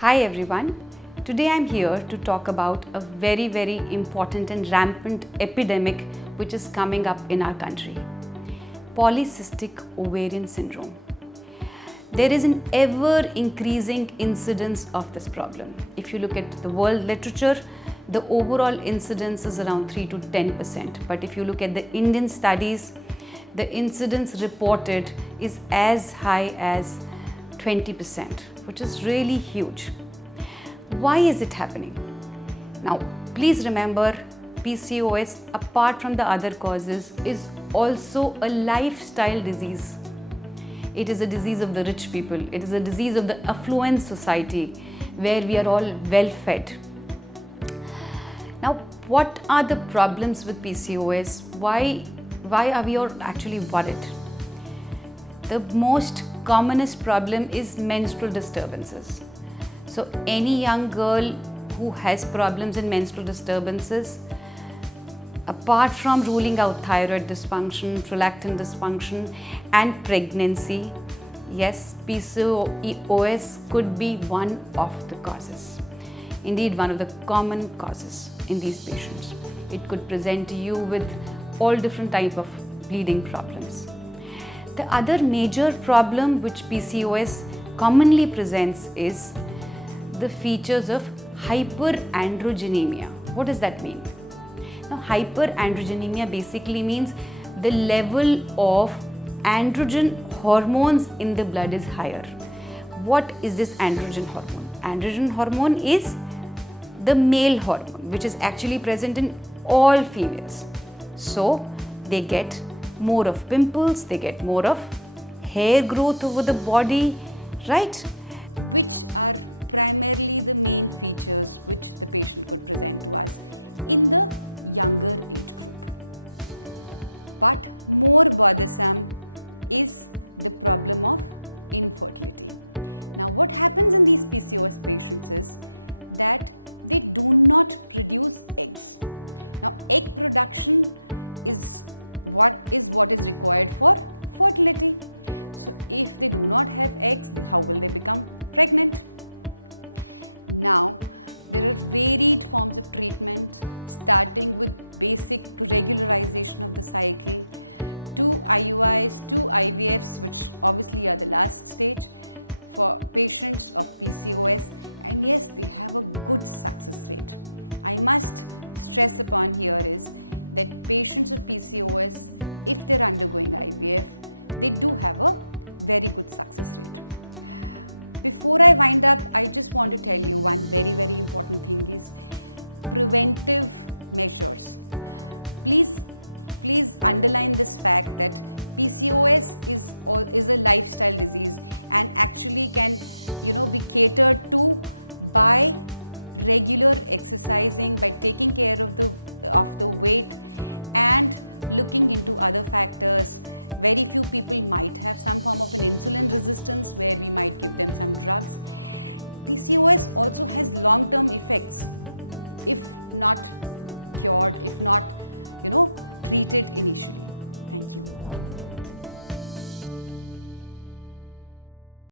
Hi everyone, today I'm here to talk about a very important and rampant epidemic which is coming up in our country. Polycystic ovarian syndrome. There is an ever increasing incidence of this problem. If you look at the world literature, the overall incidence is around 3 to 10%. But if you look at the Indian studies, the incidence reported is as high as 20%, which is really huge. Why is it happening? Now, please remember, PCOS, apart from the other causes, is also a lifestyle disease. It is a disease of the rich people. It is a disease of the affluent society where we are all well fed. Now, what are the problems with PCOS? Why are we all actually worried? The most commonest problem is menstrual disturbances. So any young girl who has problems in menstrual disturbances, apart from ruling out thyroid dysfunction, prolactin dysfunction and pregnancy, yes, PCOS could be one of the causes. Indeed, one of the common causes in these patients. It could present you with all different types of bleeding problems. The other major problem which PCOS commonly presents is the features of hyperandrogenemia. What does that mean? Now, hyperandrogenemia basically means the level of androgen hormones in the blood is higher. What is this androgen hormone? Androgen hormone is the male hormone which is actually present in all females. So, they get more of pimples, they get more of hair growth over the body, right?